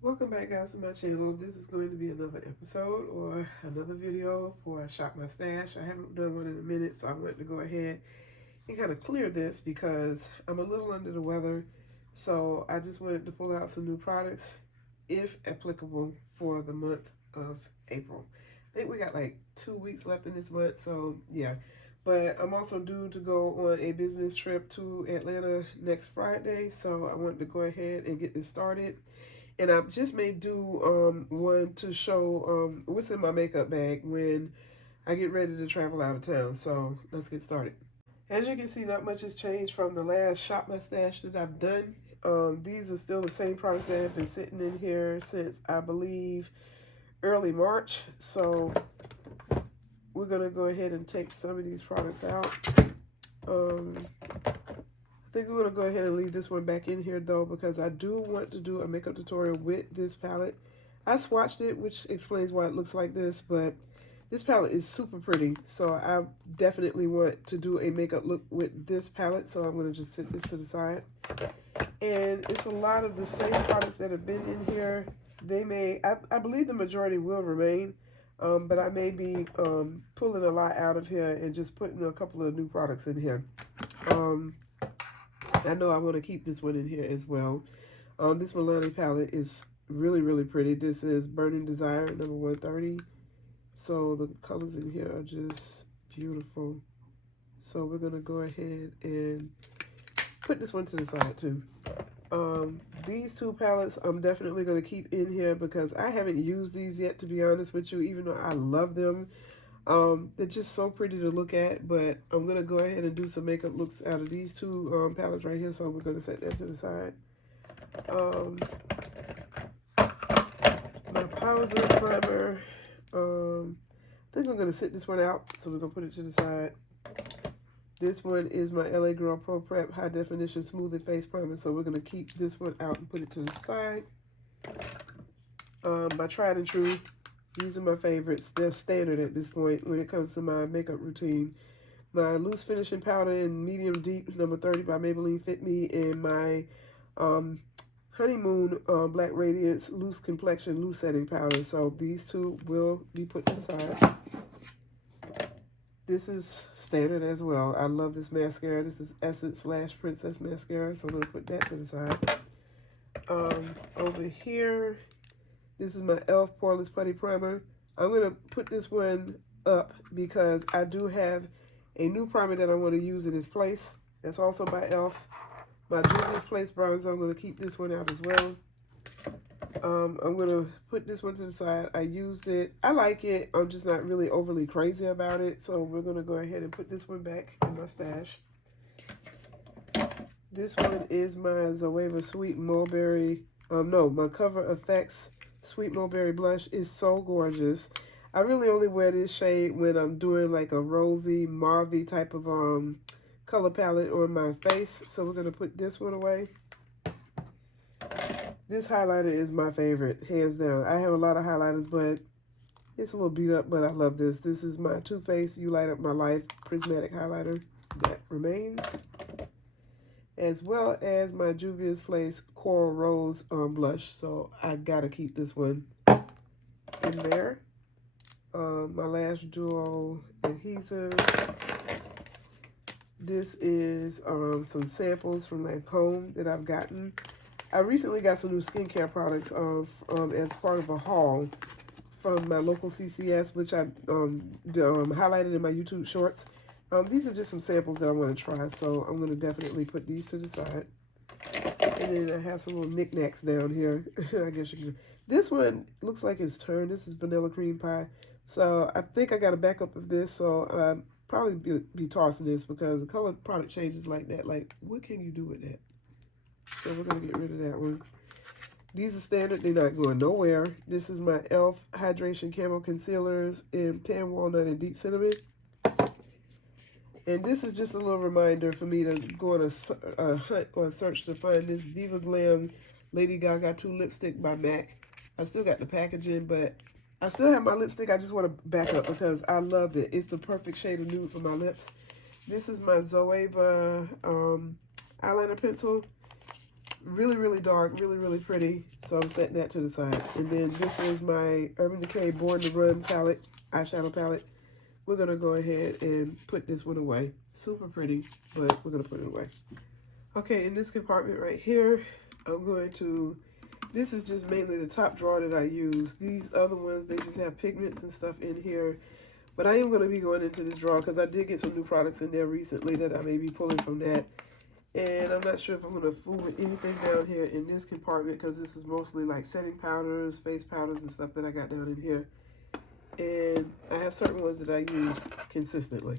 Welcome back, guys, to my channel. This is going to be another episode or another video for Shop My Stash. I haven't done one in a minute, so I wanted to go ahead and kind of clear this because I'm a little under the weather. So I just wanted to pull out some new products, if applicable, for the month of April. I think we got like 2 weeks left in this month, so yeah. But I'm also due to go on a business trip to Atlanta next Friday, so I wanted to go ahead and get this started. And I just may do one to show what's in my makeup bag when I get ready to travel out of town. So let's get started. As you can see, not much has changed from the last Shop My Stash that I've done. These are still the same products that have been sitting in here since, I believe, early March. So we're going to go ahead and take some of these products out. I think we're going to go ahead and leave this one back in here, though, because I do want to do a makeup tutorial with this palette. I swatched it, which explains why it looks like this, but this palette is super pretty, so I definitely want to do a makeup look with this palette, so I'm going to just set this to the side. And it's a lot of the same products that have been in here. They may, I believe the majority will remain, but I may be pulling a lot out of here and just putting a couple of new products in here. I know I want to keep this one in here as well. This Milani palette is really, really pretty. This is Burning Desire, number 130. So the colors in here are just beautiful. So we're going to go ahead and put this one to the side too. These two palettes I'm definitely going to keep in here because I haven't used these yet, to be honest with you, even though I love them. They're just so pretty to look at, but I'm going to go ahead and do some makeup looks out of these two palettes right here, so we're going to set that to the side. My powder primer, I think I'm going to sit this one out, so we're going to put it to the side. This one is my LA Girl Pro Prep High Definition Smoothing Face Primer, so we're going to keep this one out and put it to the side. My tried and true. These are my favorites. They're standard at this point when it comes to my makeup routine. My loose finishing powder in medium deep, number 30 by Maybelline Fit Me, and my Honeymoon Black Radiance loose complexion loose setting powder. So these two will be put to the side. This is standard as well. I love this mascara. This is Essence / Princess Mascara, so I'm going to put that to the side. Over here, this is my e.l.f. Poreless Putty Primer. I'm going to put this one up because I do have a new primer that I want to use in its place. That's also by e.l.f. My Juvia's Place bronzer, I'm going to keep this one out as well. I'm going to put this one to the side. I used it. I like it. I'm just not really overly crazy about it. So we're going to go ahead and put this one back in my stash. This one is my Zoeva Sweet Mulberry. My Cover FX Sweet Mulberry Blush is so gorgeous. I really only wear this shade when I'm doing like a rosy, mauve type of color palette on my face. So we're going to put this one away. This highlighter is my favorite, hands down. I have a lot of highlighters, but it's a little beat up, but I love this. This is my Too Faced You Light Up My Life Prismatic Highlighter that remains, as well as my Juvia's Place Coral Rose blush. So I gotta keep this one in there. My Lash Duo adhesive. This is some samples from Lancome that I've gotten. I recently got some new skincare products as part of a haul from my local CCS, which I highlighted in my YouTube shorts. These are just some samples that I want to try, so I'm going to definitely put these to the side. And then I have some little knickknacks down here. I guess you can. This one looks like it's turned. This is Vanilla Cream Pie. So I think I got a backup of this, so I'll probably be tossing this because the color product changes like that. Like, what can you do with that? So we're going to get rid of that one. These are standard. They're not going nowhere. This is my e.l.f. Hydration Camo Concealers in Tan Walnut and Deep Cinnamon. And this is just a little reminder for me to go on a hunt or a search to find this Viva Glam Lady Gaga 2 lipstick by MAC. I still got the packaging, but I still have my lipstick. I just want to back up because I love it. It's the perfect shade of nude for my lips. This is my Zoeva eyeliner pencil. Really, really dark, really, really pretty. So I'm setting that to the side. And then this is my Urban Decay Born to Run palette, eyeshadow palette. We're going to go ahead and put this one away. Super pretty, but we're going to put it away. Okay, in this compartment right here, I'm going to, this is just mainly the top drawer that I use. These other ones, they just have pigments and stuff in here. But I am going to be going into this drawer because I did get some new products in there recently that I may be pulling from that. And I'm not sure if I'm going to fool with anything down here in this compartment because this is mostly like setting powders, face powders and stuff that I got down in here. And I have certain ones that I use consistently.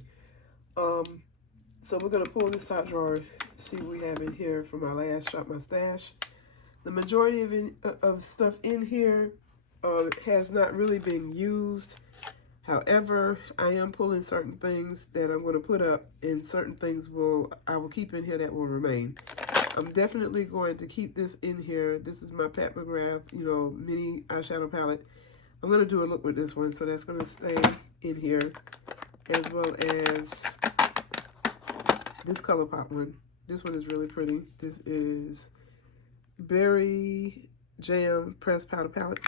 So we're going to pull this top drawer, see what we have in here for my last Shop My Stash. The majority of stuff in here has not really been used. However, I am pulling certain things that I'm going to put up, and certain things I will keep in here that will remain. I'm definitely going to keep this in here. This is my Pat McGrath, mini eyeshadow palette. I'm going to do a look with this one, so that's going to stay in here, as well as this ColourPop one. This one is really pretty. This is Berry Jam Pressed Powder Palette.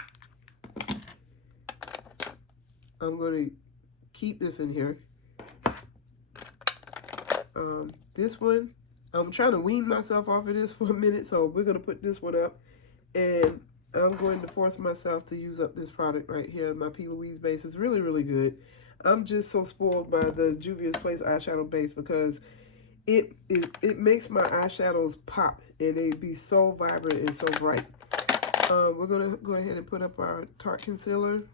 I'm going to keep this in here. This one, I'm trying to wean myself off of this for a minute, so we're going to put this one up. And I'm going to force myself to use up this product right here, my P. Louise base. It's really, really good. I'm just so spoiled by the Juvia's Place eyeshadow base because it makes my eyeshadows pop, and they be so vibrant and so bright. We're going to go ahead and put up our Tarte Concealer,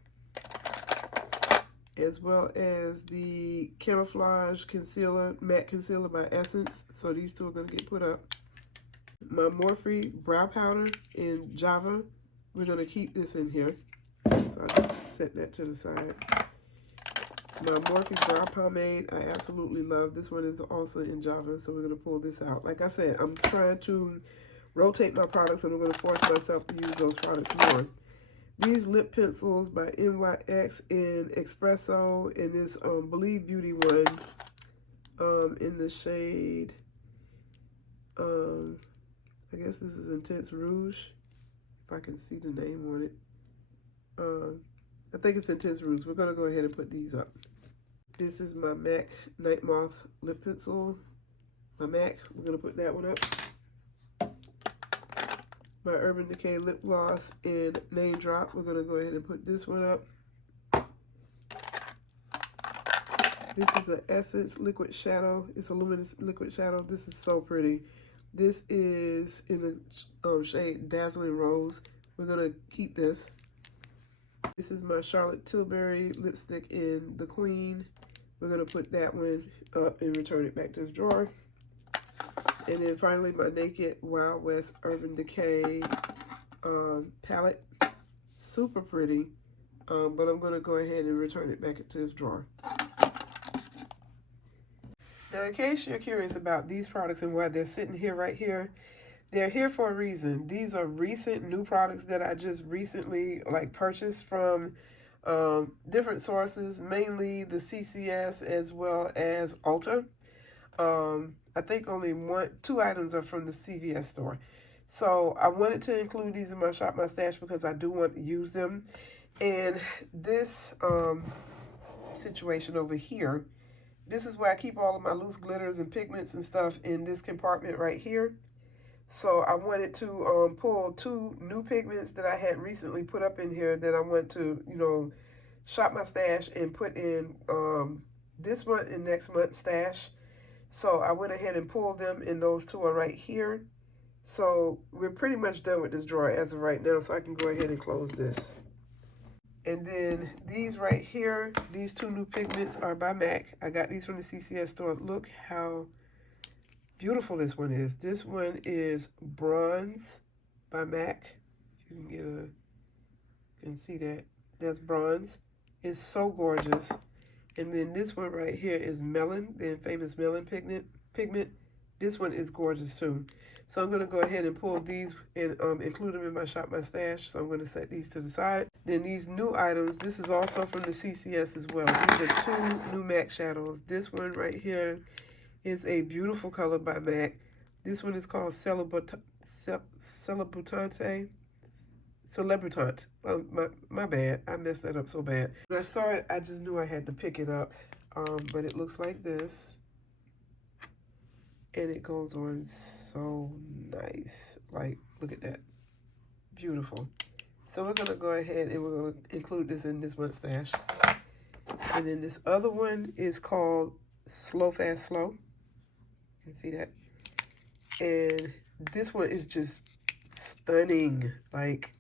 as well as the Camouflage Concealer, Matte Concealer by Essence. So these two are going to get put up. My Morphe Brow Powder in Java. We're going to keep this in here. So I'll just set that to the side. My Morphe Brow Pomade, I absolutely love. This one is also in Java, so we're going to pull this out. Like I said, I'm trying to rotate my products, and I'm going to force myself to use those products more. These lip pencils by NYX in Espresso, and this Believe Beauty one in the shade, I guess this is Intense Rouge, if I can see the name on it. I think it's Intense Rouge. We're going to go ahead and put these up. This is my MAC Night Moth lip pencil. My MAC, we're going to put that one up. My Urban Decay lip gloss in Name Drop. We're going to go ahead and put this one up. This is an Essence Liquid Shadow. It's a luminous liquid shadow. This is so pretty. This is in the shade Dazzling Rose. We're going to keep this. This is my Charlotte Tilbury lipstick in The Queen. We're going to put that one up and return it back to this drawer. And then finally, my Naked Wild West Urban Decay palette. Super pretty, but I'm going to go ahead and return it back into this drawer. Now, in case you're curious about these products and why they're sitting here right here, they're here for a reason. These are recent new products that I just recently purchased from different sources, mainly the CCS as well as Ulta. I think only two items are from the CVS store. So I wanted to include these in my Shop My Stash because I do want to use them. And this situation over here, this is where I keep all of my loose glitters and pigments and stuff in this compartment right here. So I wanted to pull two new pigments that I had recently put up in here that I want to, shop my stash and put in this month and next month's stash. So I went ahead and pulled them, and those two are right here. So we're pretty much done with this drawer as of right now, so I can go ahead and close this. And then these right here, these two new pigments are by MAC. I got these from the CCS store. Look how beautiful this one is. This one is Bronze by MAC. You can see that. That's Bronze. It's so gorgeous. And then this one right here is Melon, the infamous Melon pigment. This one is gorgeous too. So I'm going to go ahead and pull these and include them in my Shop My Stash. So I'm going to set these to the side. Then these new items, this is also from the CCS as well. These are two new MAC shadows. This one right here is a beautiful color by MAC. This one is called Celebutante. Celebritant. My bad. I messed that up so bad. When I saw it, I just knew I had to pick it up. But it looks like this. And it goes on so nice. Like, look at that. Beautiful. So we're going to go ahead and we're going to include this in this month's stash. And then this other one is called Slow Fast Slow. You can see that. And this one is just stunning. Like,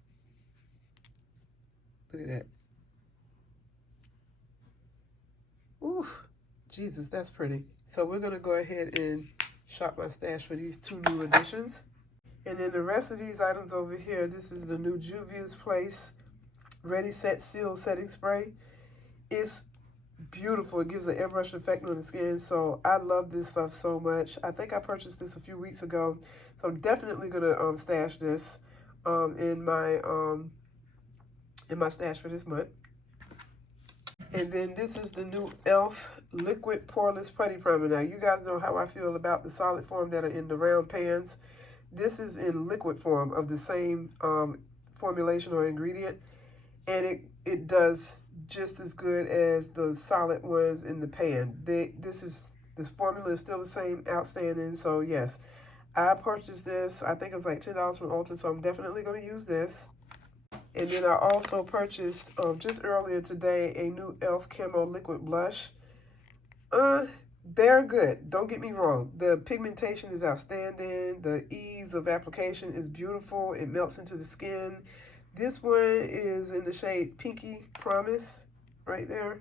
look at that. Ooh, Jesus, that's pretty. So we're going to go ahead and shop my stash for these two new additions. And then the rest of these items over here, this is the new Juvia's Place Ready Set Seal Setting Spray. It's beautiful. It gives an airbrush effect on the skin. So I love this stuff so much. I think I purchased this a few weeks ago. So I'm definitely going to stash this in my stash for this month. And then this is the new e.l.f. Liquid Poreless Putty Primer. Now, you guys know how I feel about the solid form that are in the round pans. This is in liquid form of the same formulation or ingredient. And it does just as good as the solid ones in the pan. This formula is still the same, outstanding. So, yes, I purchased this. I think it was like $10 from Ulta, so I'm definitely going to use this. And then I also purchased, just earlier today, a new e.l.f. Camo Liquid Blush. They're good. Don't get me wrong. The pigmentation is outstanding. The ease of application is beautiful. It melts into the skin. This one is in the shade Pinky Promise, right there.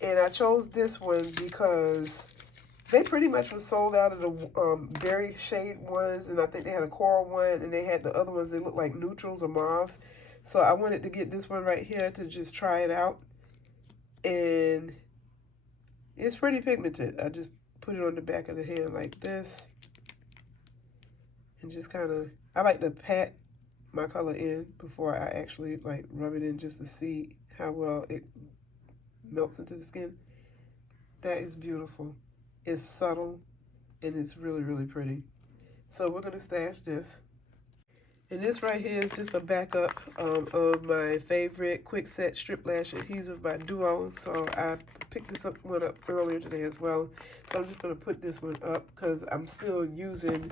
And I chose this one because they pretty much was sold out of the berry shade ones. And I think they had a coral one. And they had the other ones that look like neutrals or mauves. So I wanted to get this one right here to just try it out. And it's pretty pigmented. I just put it on the back of the hand like this. And just kind of, I like to pat my color in before I actually like rub it in just to see how well it melts into the skin. That is beautiful. It's subtle and it's really, really pretty. So we're going to stash this. And this right here is just a backup of my favorite Quick Set Strip Lash Adhesive by Duo. So I picked this one up earlier today as well. So I'm just going to put this one up because I'm still using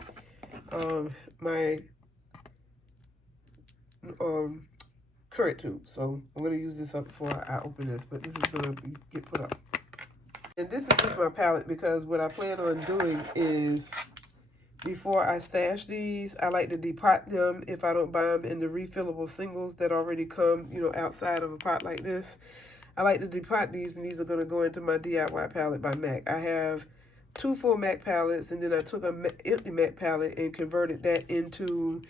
my current tube. So I'm going to use this up before I open this. But this is going to get put up. And this is just my palette because what I plan on doing is, before I stash these, I like to depot them if I don't buy them in the refillable singles that already come, you know, outside of a pot like this. I like to depot these, and these are going to go into my DIY palette by MAC. I have 2 full MAC palettes, and then I took an empty MAC palette and converted that into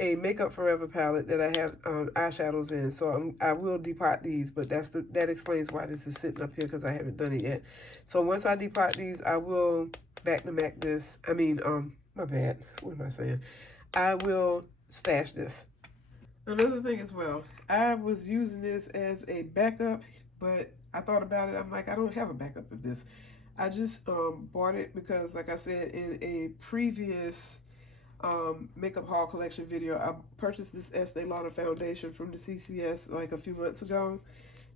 a Makeup Forever palette that I have eyeshadows in. So I will depot these, but that explains why this is sitting up here because I haven't done it yet. So once I depot these, I will back to MAC this. I mean, my bad. What am I saying? I will stash this. Another thing as well, I was using this as a backup, but I thought about it. I'm like, I don't have a backup of this. I just bought it because, like I said, in a previous makeup haul collection video, I purchased this Estee Lauder foundation from the CCS like a few months ago.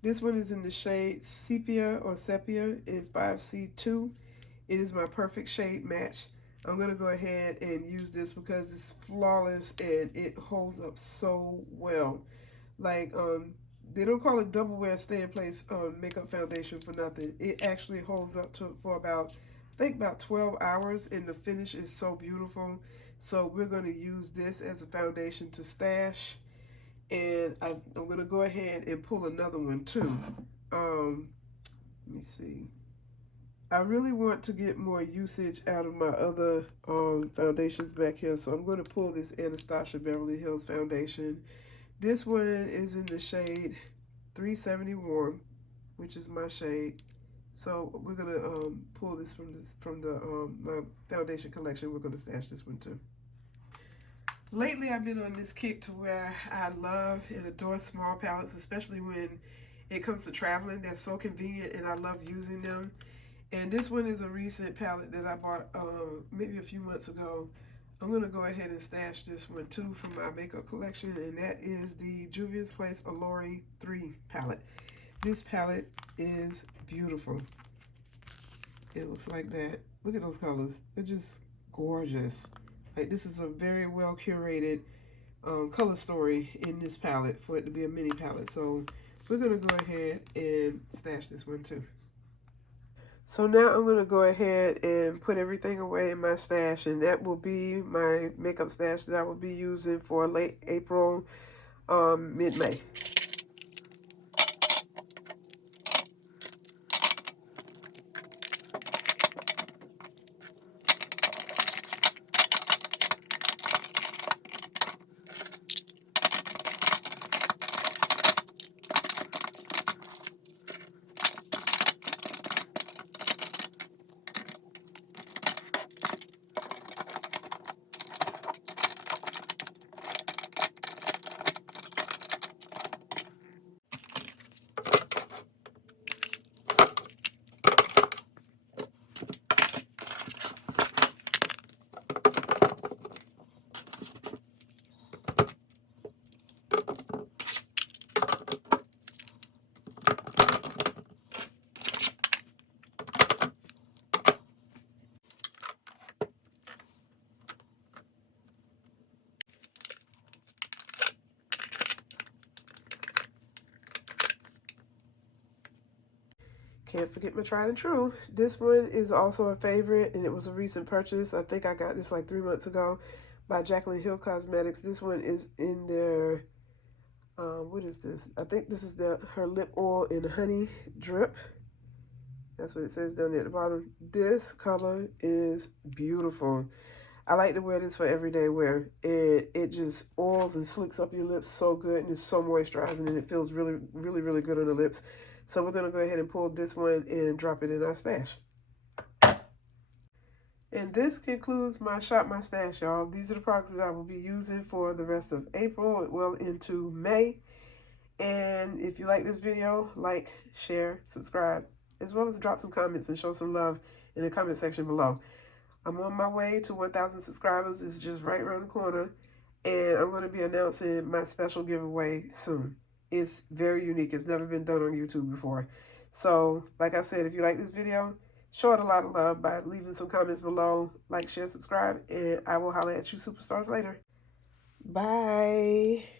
This one is in the shade Sepia in 5C2. It is my perfect shade match. I'm going to go ahead and use this because it's flawless and it holds up so well. Like, they don't call it double wear stay in place makeup foundation for nothing. It actually holds up for about, I think about 12 hours, and the finish is so beautiful. So we're going to use this as a foundation to stash. And I'm going to go ahead and pull another one too. Let me see. I really want to get more usage out of my other foundations back here. So I'm going to pull this Anastasia Beverly Hills foundation. This one is in the shade 370 Warm, which is my shade. So we're going to pull this from my foundation collection. We're going to stash this one too. Lately, I've been on this kick to where I love and adore small palettes, especially when it comes to traveling. They're so convenient and I love using them. And this one is a recent palette that I bought maybe a few months ago. I'm going to go ahead and stash this one too from my makeup collection, and that is the Juvia's Place Allure 3 palette. This palette is beautiful. It looks like that. Look at those colors. They're just gorgeous. Like, this is a very well curated color story in this palette for it to be a mini palette. So we're going to go ahead and stash this one too. So now I'm going to go ahead and put everything away in my stash, and that will be my makeup stash that I will be using for late April, mid-May. Can't forget my tried and true. This one is also a favorite, and it was a recent purchase. I think I got this like 3 months ago by Jaclyn Hill Cosmetics. This one is in their, what is this? I think this is her lip oil and honey drip. That's what it says down there at the bottom. This color is beautiful. I like to wear this for everyday wear. It just oils and slicks up your lips so good, and it's so moisturizing, and it feels really, really, really good on the lips. So we're going to go ahead and pull this one and drop it in our stash. And this concludes my Shop My Stash, y'all. These are the products that I will be using for the rest of April, well into May. And if you like this video, like, share, subscribe, as well as drop some comments and show some love in the comment section below. I'm on my way to 1,000 subscribers. It's just right around the corner. And I'm going to be announcing my special giveaway soon. It's very unique. It's never been done on YouTube before. So, like I said, if you like this video, show it a lot of love by leaving some comments below. Like, share, subscribe, and I will holler at you superstars later. Bye.